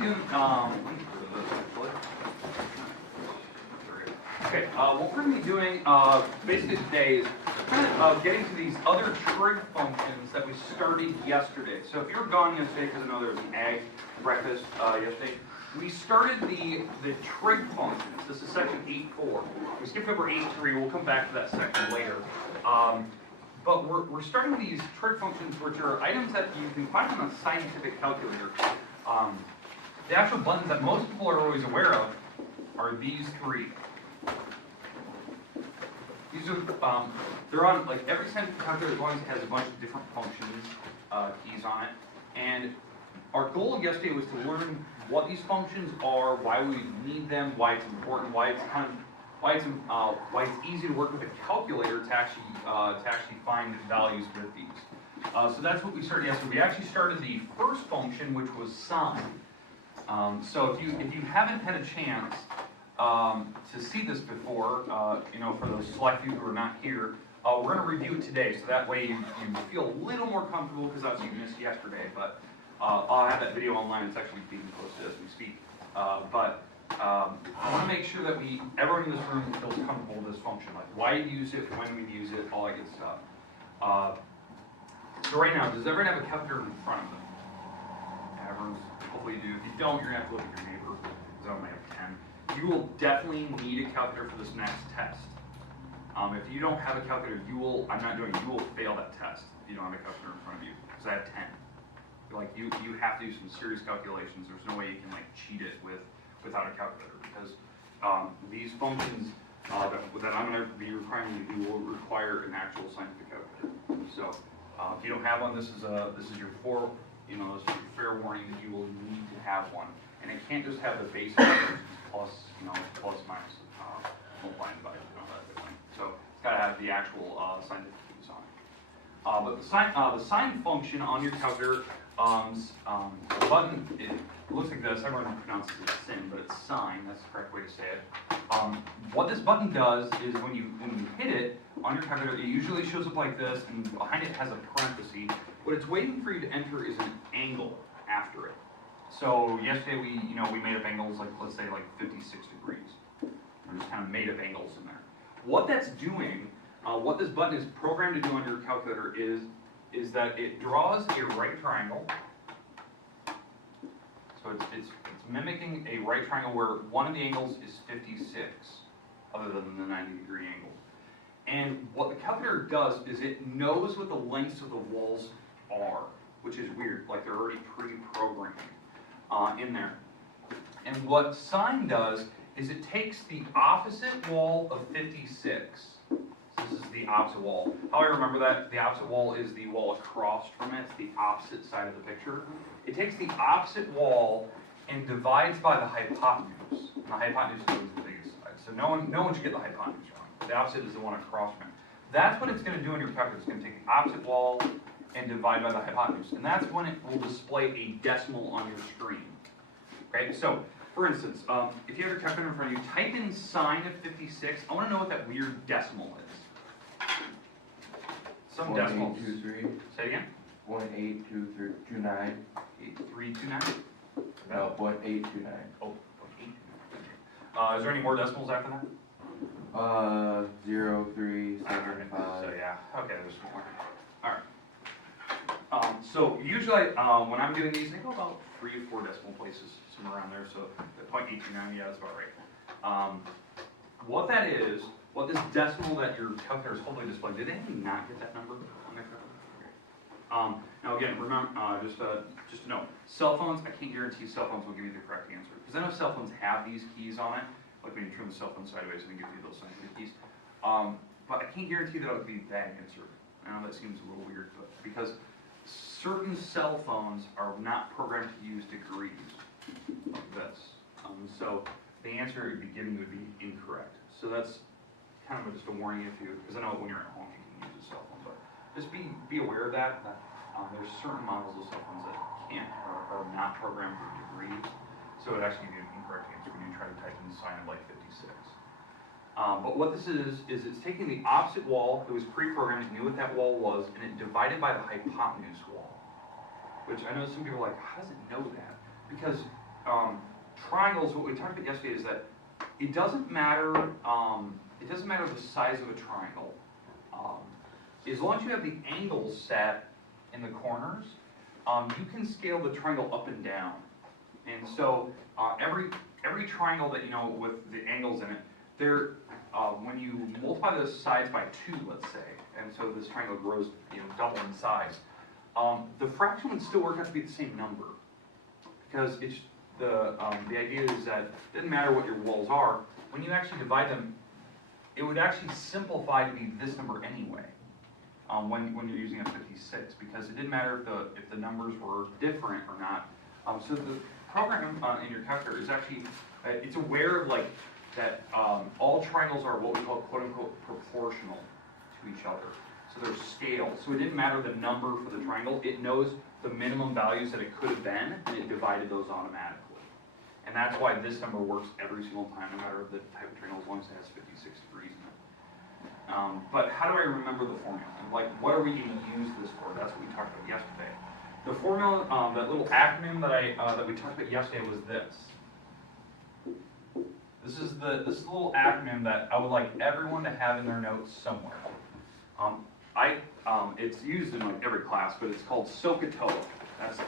doing, okay, what we're going to be doing basically today is kind of getting to these other trig functions that we started yesterday. So if you were gone yesterday, because I know there was an ag breakfast yesterday, we started the trig functions. This is section 8.4. We skipped over 8.3. We'll come back to that section later. But we're starting these trig functions, which are items that you can find on a scientific calculator. The actual buttons that most people are always aware of are these three. These are, they're on, like, every scientific calculator as long as it has a bunch of different functions, keys on it. And our goal yesterday was to learn what these functions are, why we need them, why it's important, why it's easy to work with a calculator to actually find values with these. So that's what we started yesterday. We actually started the first function, which was sine. So if you haven't had a chance to see this before, for those select few who are not here, we're going to review it today, so that way you feel a little more comfortable, because that's what you missed yesterday. But I'll have that video online. It's actually being posted as we speak. I want to make sure that everyone in this room feels comfortable with this function, like why you use it, when we use it, all that good stuff. So right now, does everyone have a calculator in front of them? Everyone's, hopefully you do. If you don't, you're going to have to look at your neighbor, because I only have 10. You will definitely need a calculator for this next test. If you don't have a calculator, you will fail that test if you don't have a calculator in front of you, because I have 10. Like, you have to do some serious calculations. There's no way you can, like, cheat it without a calculator, because these functions that I'm going to be requiring you to do will require an actual scientific calculator. So if you don't have one, this is your fair warning that you will need to have one, and it can't just have the basic plus minus, multiplying, dividing, and all that good thing. So it's got to have the actual scientific keys on it. But the sine function on your calculator, the button, it looks like this. Everyone pronounces it sin, but it's sine. That's the correct way to say it. What this button does is when you hit it on your calculator, it usually shows up like this, and behind it has a parenthesis. What it's waiting for you to enter is an angle after it. So yesterday we made up angles, like, let's say, like 56 degrees. We just kind of made up angles in there. What that's doing, what this button is programmed to do on your calculator is that it draws a right triangle. So it's mimicking a right triangle where one of the angles is 56, other than the 90-degree angle. And what the calculator does is it knows what the lengths of the walls are, which is weird, like they're already pre-programmed in there. And what sine does is it takes the opposite wall of 56. So this is the opposite wall. How I remember that? The opposite wall is the wall across from it. It's the opposite side of the picture. It takes the opposite wall and divides by the hypotenuse. And the hypotenuse is the biggest side. So no one should get the hypotenuse wrong. The opposite is the one across from it. That's what it's going to do in your calculator. It's going to take the opposite wall and divide by the hypotenuse. And that's when it will display a decimal on your screen. Okay, so for instance, if you have your calculator in front of you, type in sine of 56. I want to know what that weird decimal is. Some decimals. 1823. Say it again. 1829. 8329. No, 1829. Oh, 1829. Is there any more decimals after that? 0, 3, 7, 5. So yeah, okay, there's more. All right. So usually when I'm doing these, they go about 3 or 4 decimal places, somewhere around there. So the 0.829, yeah, that's about right. What that is, what this decimal that your calculator is hopefully displaying, did anyone not get that number on their calculator? Now again, remember, just to know, cell phones, I can't guarantee cell phones will give you the correct answer, because I know cell phones have these keys on it, like when you turn the cell phone sideways and it gives you those scientific keys. But I can't guarantee that it'll be that answer. I know that seems a little weird, but because certain cell phones are not programmed to use degrees, like this. So the answer it would be giving you would be incorrect. So that's kind of just a warning if you, because I know when you're at home you can use a cell phone, but just be aware of that. There's certain models of cell phones that can't or are not programmed for degrees, so it actually gives you an incorrect answer when you try to type in sine of like 56. But what this is it's taking the opposite wall, it was pre-programmed, it knew what that wall was, and it divided by the hypotenuse wall. Which I know some people are like, how does it know that? Because triangles, what we talked about yesterday is that it doesn't matter the size of a triangle. As long as you have the angles set in the corners, you can scale the triangle up and down. And so every triangle that you know with the angles in it, they're when you multiply those sides by 2, let's say, and so this triangle grows, double in size, the fraction would still work out to be the same number, because it's the idea is that it doesn't matter what your walls are. When you actually divide them, it would actually simplify to be this number anyway. When you're using a 56, because it didn't matter if the numbers were different or not. So the program in your calculator is actually it's aware of that all triangles are what we call quote unquote proportional to each other. So they're scaled. So it didn't matter the number for the triangle. It knows the minimum values that it could have been, and it divided those automatically. And that's why this number works every single time, no matter the type of triangle, as long as it has 56 degrees in it. But how do I remember the formula? And what are we going to use this for? That's what we talked about yesterday. The formula, that little acronym that we talked about yesterday was this. This is the little acronym that I would like everyone to have in their notes somewhere. It's used in every class, but it's called SOHCAHTOA. That's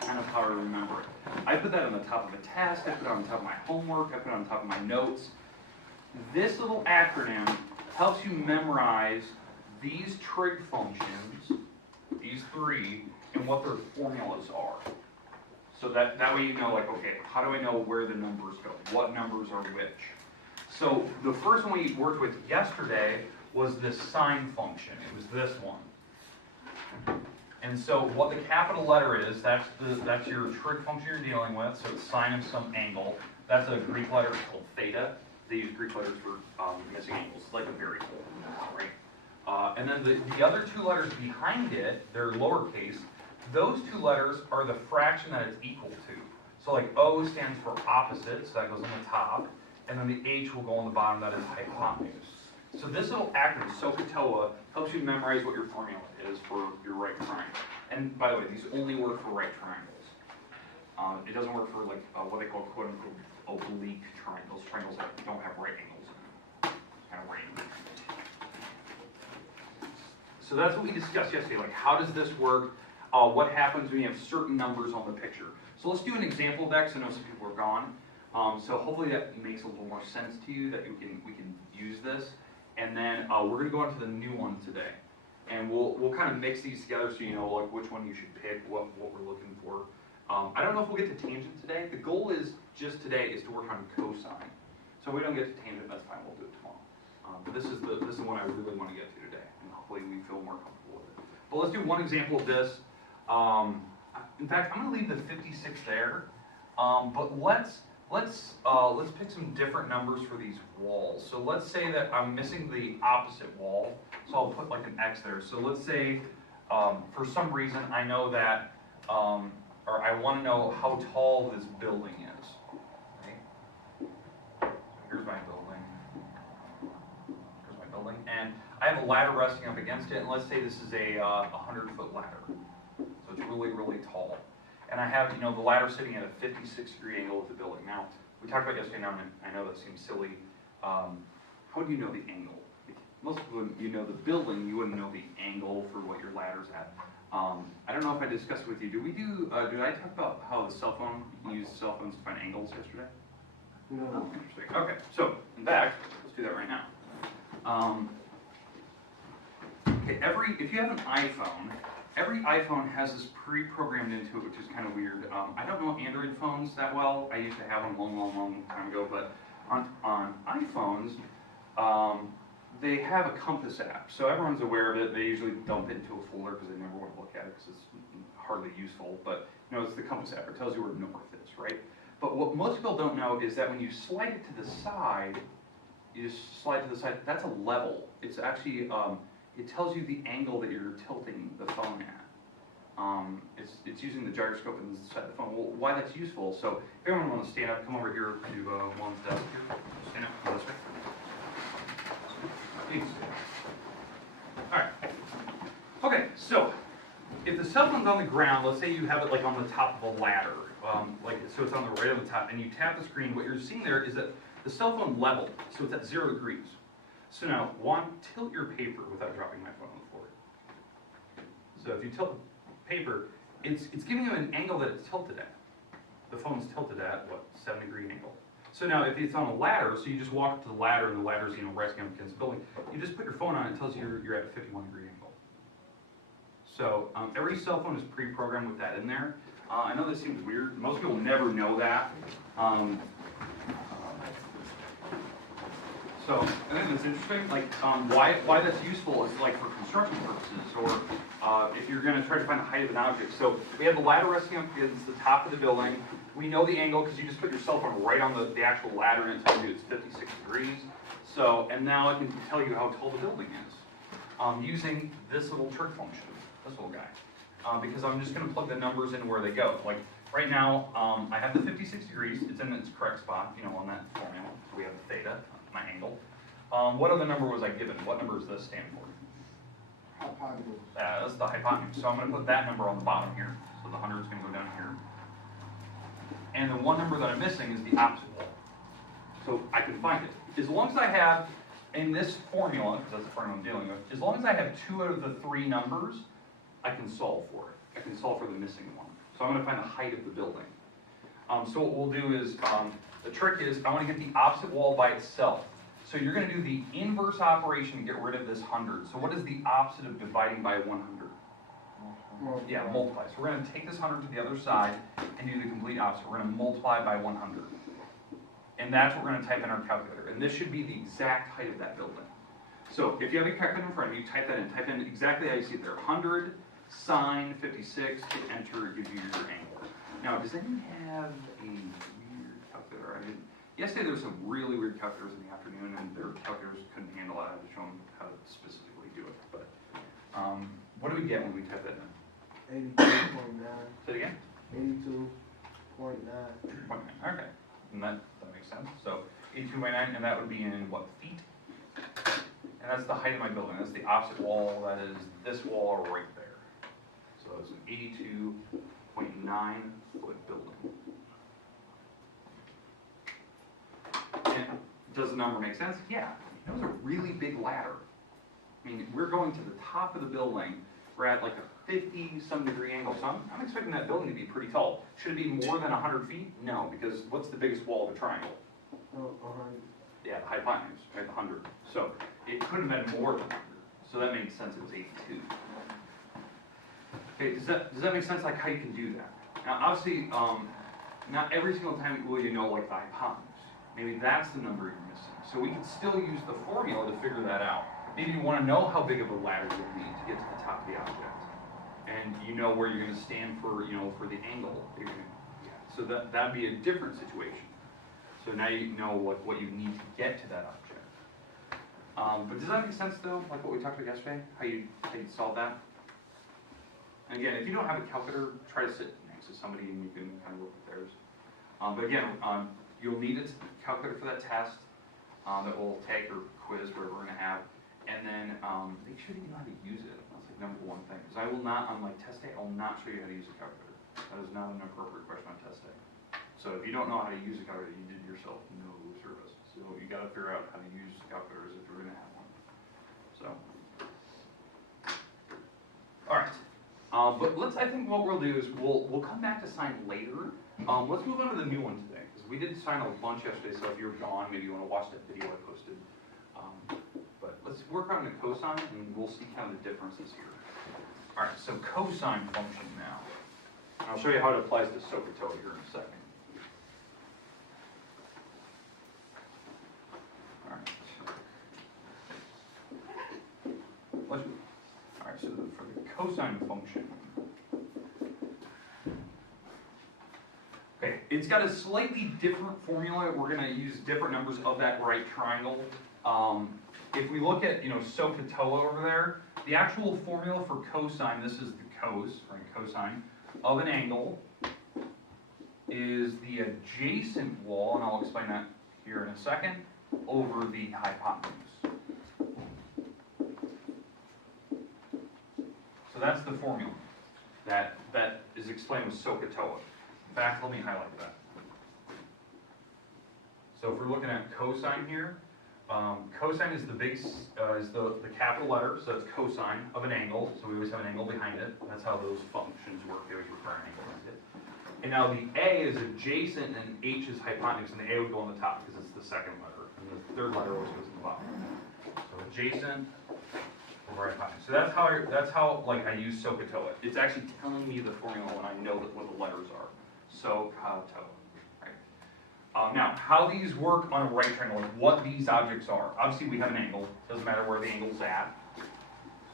kind of how I remember it. I put that on the top of a test, I put it on the top of my homework, I put it on the top of my notes. This little acronym helps you memorize these trig functions, these 3, and what their formulas are. So that way you know, okay, how do I know where the numbers go? What numbers are which? So the first one we worked with yesterday was this sine function. It was this one. And so what the capital letter is, that's your trig function you're dealing with, so it's sine of some angle. That's a Greek letter called theta. They use Greek letters for missing angles. It's like a variable, right? And then the other 2 letters behind it, they're lowercase. Those 2 letters are the fraction that it's equal to. So O stands for opposite, so that goes on the top, and then the H will go on the bottom, that is hypotenuse. So this little acronym, SOHCAHTOA, helps you memorize what your formula is for your right triangle. And by the way, these only work for right triangles. It doesn't work for what they call quote unquote oblique triangles, triangles that don't have right angles in them. Kind of random. So that's what we discussed yesterday. How does this work? What happens when you have certain numbers on the picture? So let's do an example of that, because I know some people are gone. So hopefully that makes a little more sense to you, that we can use this. And then we're going to go on to the new one today. And we'll kind of mix these together so you know which one you should pick, what we're looking for. I don't know if we'll get to tangent today. The goal is just today is to work on cosine. So if we don't get to tangent, that's fine, we'll do it tomorrow. But this is the one I really want to get to today, and hopefully we feel more comfortable with it. But let's do one example of this. In fact, I'm going to leave the 56 there, but let's pick some different numbers for these walls. So let's say that I'm missing the opposite wall, so I'll put an X there. So let's say for some reason I know that, or I want to know how tall this building is. Okay? So here's my building. Here's my building, and I have a ladder resting up against it, and let's say this is a 100-foot ladder. So it's really, really tall. And I have, the ladder sitting at a 56-degree angle with the building. Now, we talked about yesterday, now I know that seems silly. How do you know the angle? Most people, you know the building, you wouldn't know the angle for what your ladder's at. I don't know if I discussed it with you. Did I talk about how the cell phone, you can use cell phones to find angles yesterday? No. Oh, interesting. Okay, so, in fact, let's do that right now. Okay, if you have an iPhone, every iPhone has this pre-programmed into it, which is kind of weird. I don't know Android phones that well. I used to have them long time ago, but on iPhones, they have a compass app. So everyone's aware of it. They usually dump it into a folder because they never want to look at it because it's hardly useful. But it's the compass app. It tells you where north is, right? But what most people don't know is that when you slide it to the side, you just slide to the side. That's a level. It's actually it tells you the angle that you're tilting the phone at. It's using the gyroscope inside the phone. Well, why that's useful? So if everyone wants to stand up, come over here to one's desk here. Stand up, go this way. All right. Okay, so if the cell phone's on the ground, let's say you have it on the top of a ladder, so it's on the right on the top, and you tap the screen, what you're seeing there is that the cell phone leveled, so it's at 0 degrees. So now, tilt your paper without dropping my phone on the floor. So if you tilt the paper, it's giving you an angle that it's tilted at. The phone's tilted at, what, 7-degree angle. So now if it's on a ladder, so you just walk up to the ladder and the ladder's, resting up against the building, you just put your phone on, it tells you you're at a 51-degree angle. So every cell phone is pre-programmed with that in there. I know this seems weird. Most people never know that. So I think that's interesting. Like why that's useful is like for construction purposes, or if you're going to try to find the height of an object. So we have the ladder resting up against the top of the building. We know the angle because you just put your cell phone right on the actual ladder and it tells you it's 56 degrees. So, and now I can tell you how tall the building is using this little trick function, this little guy. Because I'm just going to plug the numbers in where they go. Like right now, I have the 56 degrees. It's in its correct spot, on that formula. So we have the theta, my angle. What other number was I given? What number does this stand for? Hypotenuse. That's the hypotenuse. So I'm going to put that number on the bottom here. So the 100 is going to go down here. And the one number that I'm missing is the opposite wall. So I can find it. As long as I have, in this formula, because that's the formula I'm dealing with, as long as I have 2 out of the 3 numbers, I can solve for it. I can solve for the missing one. So I'm going to find the height of the building. So what we'll do is, the trick is, I want to get the opposite wall by itself. So you're going to do the inverse operation to get rid of this 100. So what is the opposite of dividing by 100? Yeah, multiply. So we're going to take this 100 to the other side and do the complete opposite. We're going to multiply by 100. And that's what we're going to type in our calculator. And this should be the exact height of that building. So if you have a calculator in front of you, type that in. Type in exactly how you see it there. 100 sine 56, hit enter, it gives you your angle. Now, does anyone have a weird calculator? Yesterday there were some really weird calculators in the afternoon, and their calculators couldn't handle it. I had to show them how to specifically do it. But what do we get when we type that in? 82.9. Say it again? 82.9. Okay, and that makes sense. So 82.9, and that would be in what, feet? And that's the height of my building. That's the opposite wall. That is this wall right there. So it's an 82.9 foot building. And does the number make sense? Yeah. That was a really big ladder. I mean, we're going to the top of the building. We're at like a 50-some degree angle. So I'm expecting that building to be pretty tall. Should it be more than 100 feet? No, because what's the biggest wall of a triangle? 100. Yeah, the hypotenuse, right, 100. So it couldn't have been more than 100. So that makes sense, it was 82. Okay, does that make sense, like how you can do that? Now, obviously, not every single time will you know, like, the hypotenuse. Maybe that's the number you're missing. So we can still use the formula to figure that out. Maybe you want to know how big of a ladder you'll need to get to the top of the object. And you know where you're going to stand for, for the angle. So that'd be a different situation. So now you know what you need to get to that object. But does that make sense though, like what we talked about yesterday? How you solve that? And again, if you don't have a calculator, try to sit next to somebody and you can kind of look at theirs. But again, you'll need a calculator for that test that we'll take, or quiz, whatever we're going to have. And then make sure that you know how to use it. That's like number one thing. Because I will not, on like test day, I will not show you how to use a calculator. That is not an appropriate question on test day. So if you don't know how to use a calculator, you did yourself no service. So you got to figure out how to use calculators if you're going to have one. So, all right. But I think what we'll do is we'll come back to sign later. Let's move on to the new one today, because we did sign a bunch yesterday, so if you're gone, maybe you want to watch that video I posted. But let's work on the cosine, and we'll see kind of the differences here. All right, so cosine function now. And I'll show you how it applies to SOHCAHTOA here in a second. All right, so for the cosine function, okay, it's got a slightly different formula. We're going to use different numbers of that right triangle. If we look at, SOHCAHTOA over there, the actual formula for cosine, this is the cosine of an angle, is the adjacent wall, and I'll explain that here in a second, over the hypotenuse. So that's the formula that is explained with SOHCAHTOA. fact, let me highlight that. So if we're looking at cosine here, cosine is the the capital letter, so it's cosine of an angle, so we always have an angle behind it. That's how those functions work, they always require an angle behind it. And now the A is adjacent and H is hypotenuse, and the A would go on the top because it's the second letter, and the third letter always goes in the bottom. So adjacent over hypotenuse. So that's how like I use SOHCAHTOA. It's actually telling me the formula when I know what the letters are. SOHCAHTOA. Right? Now, how these work on a right triangle, like what these objects are. Obviously, we have an angle. Doesn't matter where the angle's at. So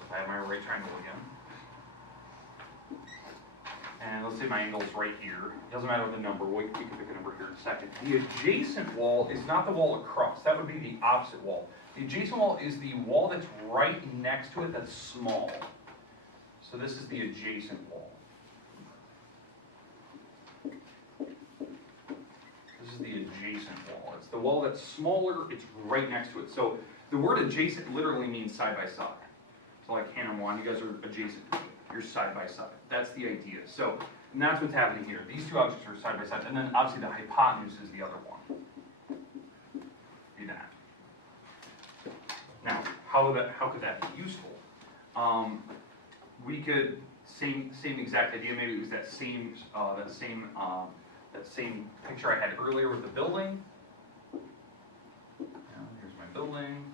if I have my right triangle again. And let's say my angle's right here. Doesn't matter the number, we can pick a number here in a second. The adjacent wall is not the wall across, that would be the opposite wall. The adjacent wall is the wall that's right next to it that's small. So this is the adjacent wall. This is the adjacent wall. It's the wall that's smaller, it's right next to it. So the word adjacent literally means side by side. So like Hannah and Juan, you guys are adjacent to it. You're side by side. That's the idea. So, and that's what's happening here. These two objects are side by side, and then obviously the hypotenuse is the other one. Do that. Now, how could that be useful? We could same exact idea. Maybe it was that same picture I had earlier with the building. Here's my building,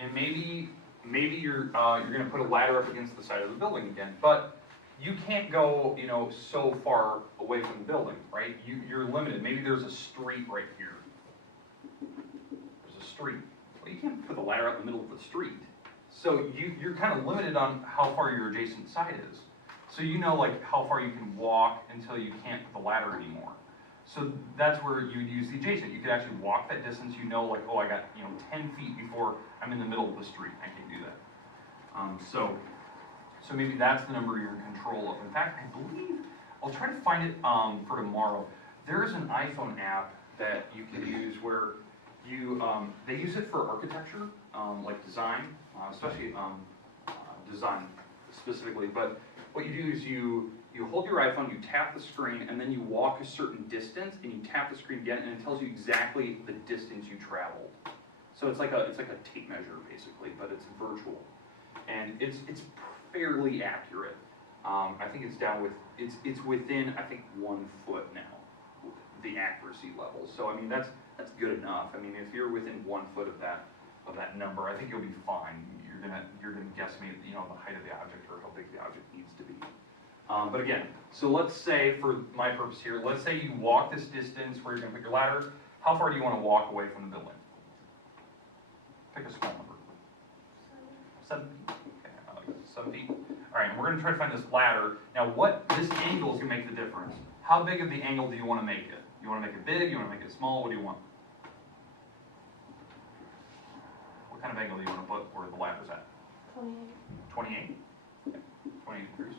and maybe you're going to put a ladder up against the side of the building again, but you can't go, so far away from the building, right? You're limited. Maybe there's a street right here. There's a street. Well, you can't put the ladder out in the middle of the street. So you're kind of limited on how far your adjacent side is. So like how far you can walk until you can't put the ladder anymore. So that's where you would use the adjacent. You could actually walk that distance, like, oh, I got 10 feet before I'm in the middle of the street. I can do that. So maybe that's the number you're in control of. In fact, I believe, I'll try to find it for tomorrow. There's an iPhone app that you can use where they use it for architecture, like design, especially design specifically. But what you do is you hold your iPhone, you tap the screen, and then you walk a certain distance, and you tap the screen again, and it tells you exactly the distance you traveled. So it's like a tape measure basically, but it's virtual, and it's fairly accurate. I think it's within 1 foot now, the accuracy level. So I mean that's good enough. I mean if you're within 1 foot of that number, I think you'll be fine. You're gonna guesstimate the height of the object or how big the object needs to be. But again, so let's say, for my purpose here, let's say you walk this distance where you're going to put your ladder. How far do you want to walk away from the building? Pick a small number. 7 feet. Okay, I like that. 7 feet. All right, and we're going to try to find this ladder. Now, this angle is going to make the difference. How big of the angle do you want to make it? You want to make it big? You want to make it small? What do you want? What kind of angle do you want to put where the ladder's at? 28. 28? Okay. 28 degrees.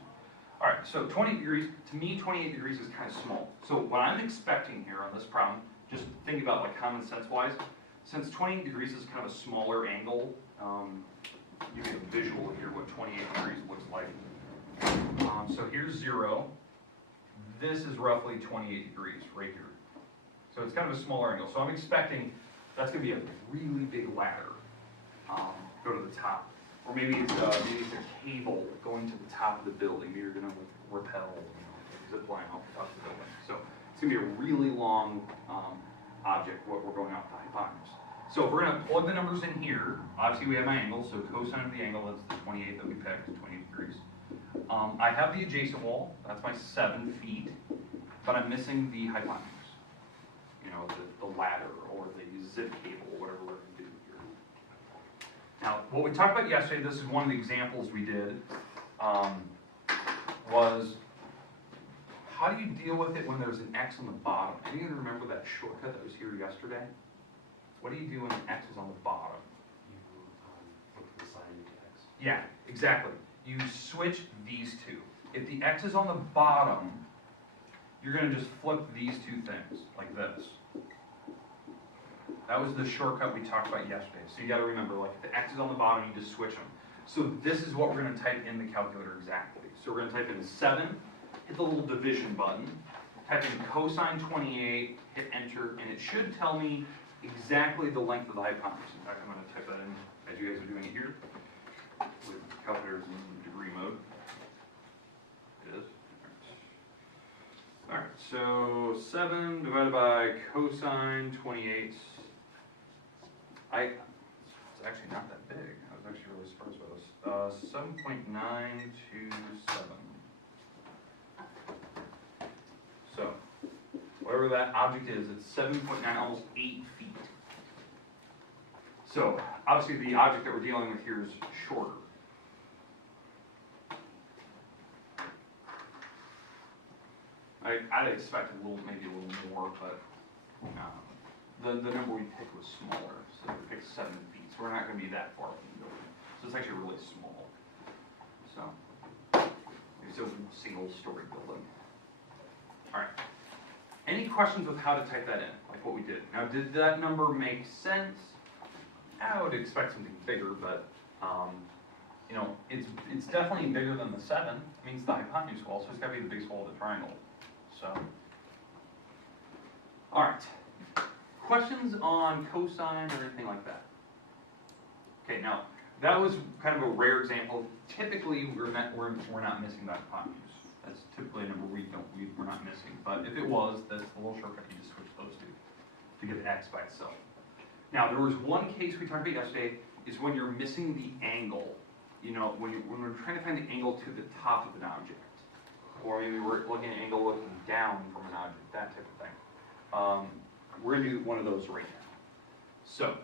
All right, so 28 degrees, to me 28 degrees is kind of small. So what I'm expecting here on this problem, just think about like common sense wise, since 28 degrees is kind of a smaller angle, you get a visual here what 28 degrees looks like. So here's 0, this is roughly 28 degrees right here. So it's kind of a smaller angle. So I'm expecting that's gonna be a really big ladder, go to the top. Or maybe it's a cable going to the top of the building. Maybe you're going to rappel, zip line off the top of the building. So it's going to be a really long object. What we're going out the hypotenuse. So if we're going to plug the numbers in here, obviously we have my angle. So cosine of the angle, that's the 28 that we picked, 28 degrees. I have the adjacent wall. That's my 7 feet, but I'm missing the hypotenuse. The ladder or the zip cable, whatever we're going to do. Now, what we talked about yesterday, this is one of the examples we did, was how do you deal with it when there's an X on the bottom? Anyone remember that shortcut that was here yesterday? What do you do when an X is on the bottom? You flip the sign to X. Yeah, exactly. You switch these two. If the X is on the bottom, you're going to just flip these two things, like this. That was the shortcut we talked about yesterday. So you got to remember, like if the X is on the bottom, you just switch them. So this is what we're going to type in the calculator exactly. So we're going to type in 7 hit the little division button, type in cosine 28, hit enter, and it should tell me exactly the length of the hypotenuse. In fact, I'm going to type that in as you guys are doing it here with calculators in degree mode. It is. All right, so 7 divided by cosine 28. It's actually not that big. I was actually really surprised by this. 7.927. So, whatever that object is, it's 7.9, almost 8 feet. So, obviously the object that we're dealing with here is shorter. I'd expect maybe a little more, but the number we picked was smaller, so we picked 7 feet, so we're not going to be that far from the building. So it's actually really small. So it's a single-story building. All right. Any questions with how to type that in, like what we did? Now, did that number make sense? I would expect something bigger, but you know, it's definitely bigger than the 7. It means the hypotenuse wall, so it's got to be the biggest wall of the triangle. So, all right. Questions on cosine or anything like that? Okay, now that was kind of a rare example. Typically, we're not missing the hypotenuse. That's typically a number we're not missing. But if it was, that's the little shortcut you just switch those two to get x by itself. Now there was one case we talked about yesterday, is when you're missing the angle. You know, when we're trying to find the angle to the top of an object. Or maybe we're looking at an angle looking down from an object, that type of thing. We're going to do one of those right now. So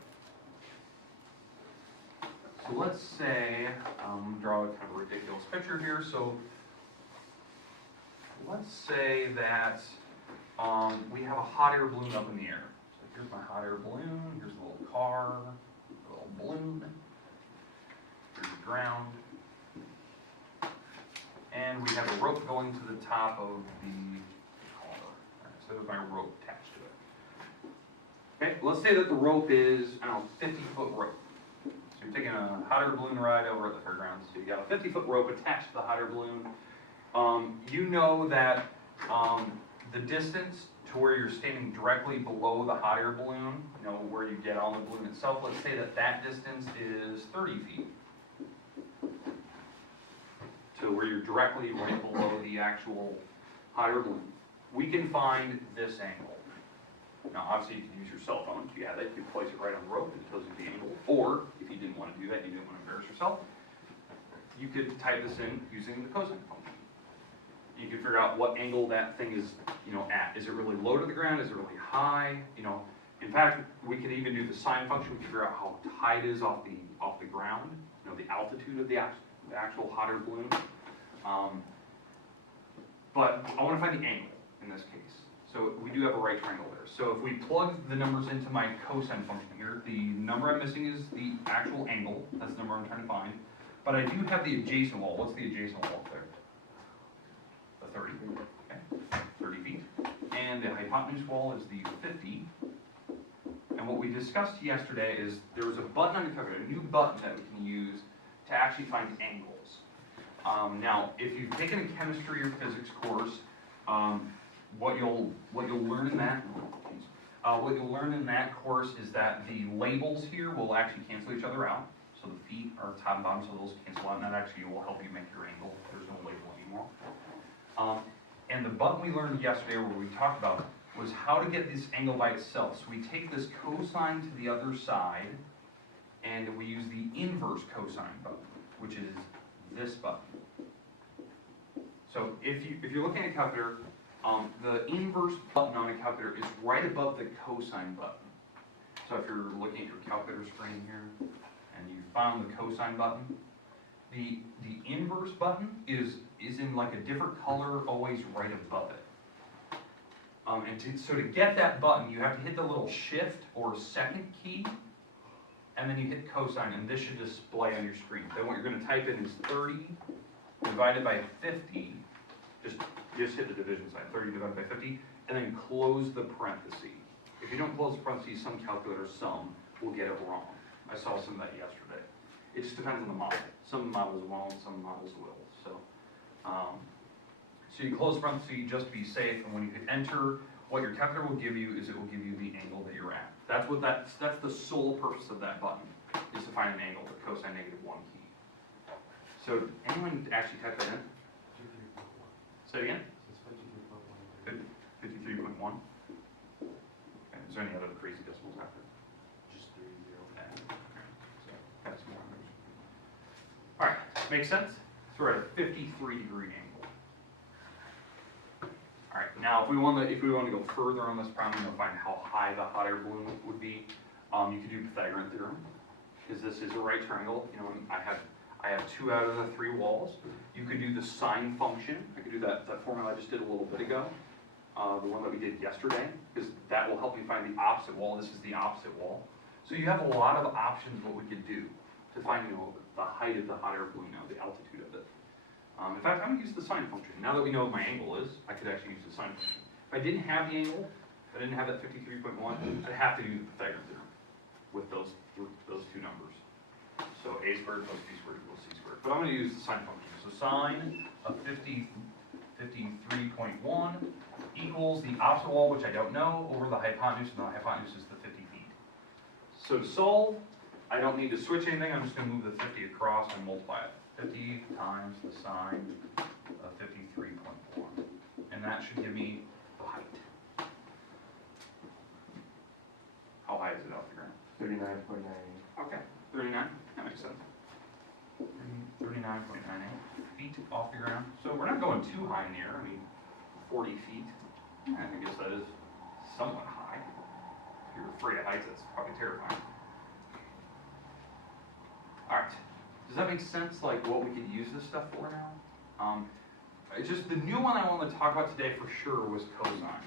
let's say, draw a kind of a ridiculous picture here. So let's say that we have a hot air balloon up in the air. So here's my hot air balloon, here's the little car, the little balloon, here's the ground. And we have a rope going to the top of the car. Right, so there's my rope attached to it. Okay, let's say that the rope is, I don't know, 50-foot rope. So you're taking a hot air balloon ride over at the fairgrounds. So you got a 50-foot rope attached to the hot air balloon. You know that the distance to where you're standing directly below the hot air balloon, you know, where you get on the balloon itself, let's say that that distance is 30 feet. So where you're directly right below the actual hot air balloon. We can find this angle. Now obviously you can use your cell phone. If you have it, you can place it right on the rope and it tells you the angle. Or if you didn't want to do that, you didn't want to embarrass yourself, you could type this in using the cosine function. You can figure out what angle that thing is, you know, at. Is it really low to the ground? Is it really high? You know, in fact, we could even do the sine function. We can figure out how high it is off the ground. You know, the altitude of the actual hot air balloon. But I want to find the angle in this case. So we do have a right triangle there. So if we plug the numbers into my cosine function here, the number I'm missing is the actual angle. That's the number I'm trying to find. But I do have the adjacent wall. What's the adjacent wall up there? The 30. Okay, 30 feet. And the hypotenuse wall is the 50. And what we discussed yesterday is there was a button on your calculator, a new button that we can use to actually find angles. Now, if you've taken a chemistry or physics course, what you'll learn in that course is that the labels here will actually cancel each other out. So the feet are top and bottom, so those cancel out, and that actually will help you make your angle. There's no label anymore. And the button we learned yesterday, where we talked about, was how to get this angle by itself. So we take this cosine to the other side, and we use the inverse cosine button, which is this button. So if you're looking at a calculator, the inverse button on a calculator is right above the cosine button. So if you're looking at your calculator screen here, and you found the cosine button, the inverse button is in like a different color, always right above it. So to get that button, you have to hit the little shift or second key, and then you hit cosine, and this should display on your screen. Then what you're going to type in is 30 divided by 50. Just hit the division sign, 30 divided by 50, and then close the parenthesis. If you don't close the parentheses, some calculators, will get it wrong. I saw some of that yesterday. It just depends on the model. Some models won't, some models will. So you close parentheses, just be safe, and when you hit enter, what your calculator will give you is it will give you the angle that you're at. That's the sole purpose of that button, is to find an angle with cosine -1 key. So anyone actually type that in? 53.1. Say it again? It's 53.1. 53.1. Okay, is there any other crazy decimals after? Just 3 0. So that's more. All right, makes sense? So we're at a 53-degree angle. All right, now if we want to go further on this problem, to find how high the hot air balloon would be, you could do Pythagorean theorem, because this is a right triangle. You know, I have 2 out of the 3 walls. You could do the sine function. I could do that formula I just did a little bit ago, the one that we did yesterday, because that will help me find the opposite wall. This is the opposite wall. So you have a lot of options what we could do to find, you know, the height of the hot air balloon, now the altitude of it. In fact, I'm going to use the sine function. Now that we know what my angle is, I could actually use the sine function. If I didn't have the angle, if I didn't have that 53.1, I'd have to do the Pythagorean theorem with those 2 numbers. So a squared plus b squared equals c squared. But I'm going to use the sine function. So sine of 53.1 equals the opposite wall, which I don't know, over the hypotenuse, and the hypotenuse is the 50 feet. So to solve, I don't need to switch anything. I'm just going to move the 50 across and multiply it. 50 times the sine of 53.1. And that should give me the height. How high is it off the ground? 39.98. Okay, 39. That makes sense. 39.98 feet off the ground. So we're not going too high in the air. I mean, 40 feet. I guess that is somewhat high. If you're afraid of heights, that's probably terrifying. All right. Does that make sense, like what we could use this stuff for now? It's just the new one I wanted to talk about today for sure was cosine.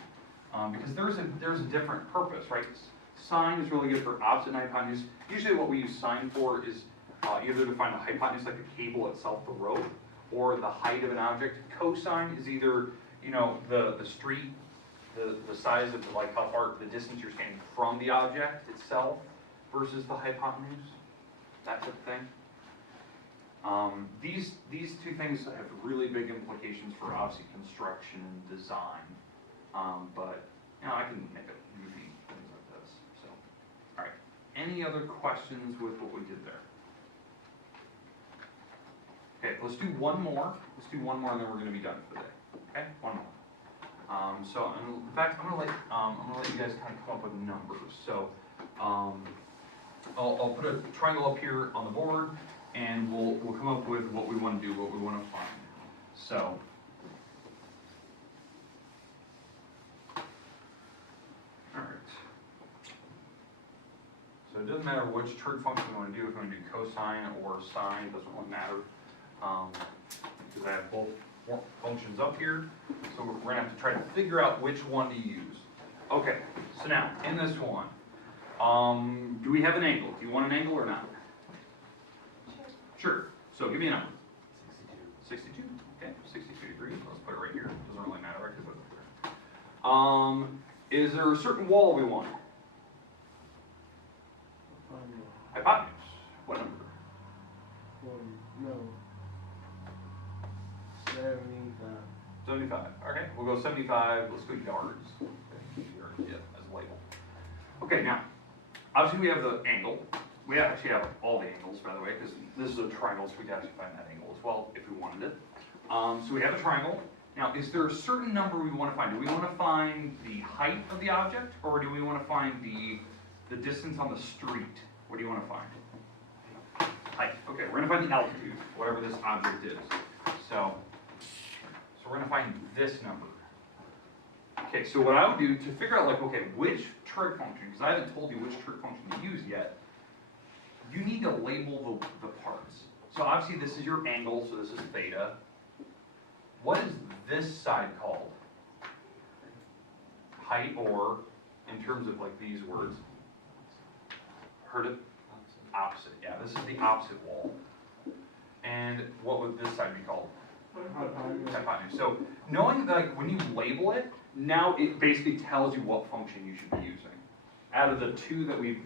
Because there's a different purpose, right? Sine is really good for opposite and hypotenuse. Usually what we use sine for is either to find the hypotenuse, like the cable itself, the rope, or the height of an object. Cosine is either, you know, the street, the size of, like how far, the distance you're standing from the object itself versus the hypotenuse, that type of thing. These 2 things have really big implications for obviously construction and design, but you know, I can make up goofy things like this. So, all right. Any other questions with what we did there? Okay, let's do one more. Let's do one more, and then we're going to be done for the day. Okay, one more. So, in fact, I'm going to let you guys kind of come up with numbers. So, I'll put a triangle up here on the board, and we'll come up with what we want to do, what we want to find. So, all right. So it doesn't matter which trig function we want to do. If we want to do cosine or sine, it doesn't really matter, because I have both functions up here. So we're going to have to try to figure out which one to use. Okay. So now in this one, do we have an angle? Do you want an angle or not? Sure. So give me a number. 62. 62. Okay, 62 degrees. Let's put it right here. Doesn't really matter. I could put it right there. Is there a certain wall we want? Hypotenuse. What number? No. 75. 75. Okay, we'll go 75. Let's go yards. Yards, yeah, as a label. Okay, now, obviously we have the angle. We actually have all the angles, by the way, because this is a triangle, so we can actually find that angle as well if we wanted it. So we have a triangle. Now, is there a certain number we want to find? Do we want to find the height of the object, or do we want to find the distance on the street? What do you want to find? Height. Okay, we're going to find the altitude, whatever this object is. So we're going to find this number. Okay, so what I would do to figure out, like, okay, which trig function, because I haven't told you which trig function to use yet, you need to label the parts. So obviously this is your angle, so this is theta. What is this side called? Height, or, in terms of like these words, heard it? Opposite, yeah, this is the opposite wall. And what would this side be called? Hypotenuse. So knowing that, like, when you label it, now it basically tells you what function you should be using. Out of the 2 that we've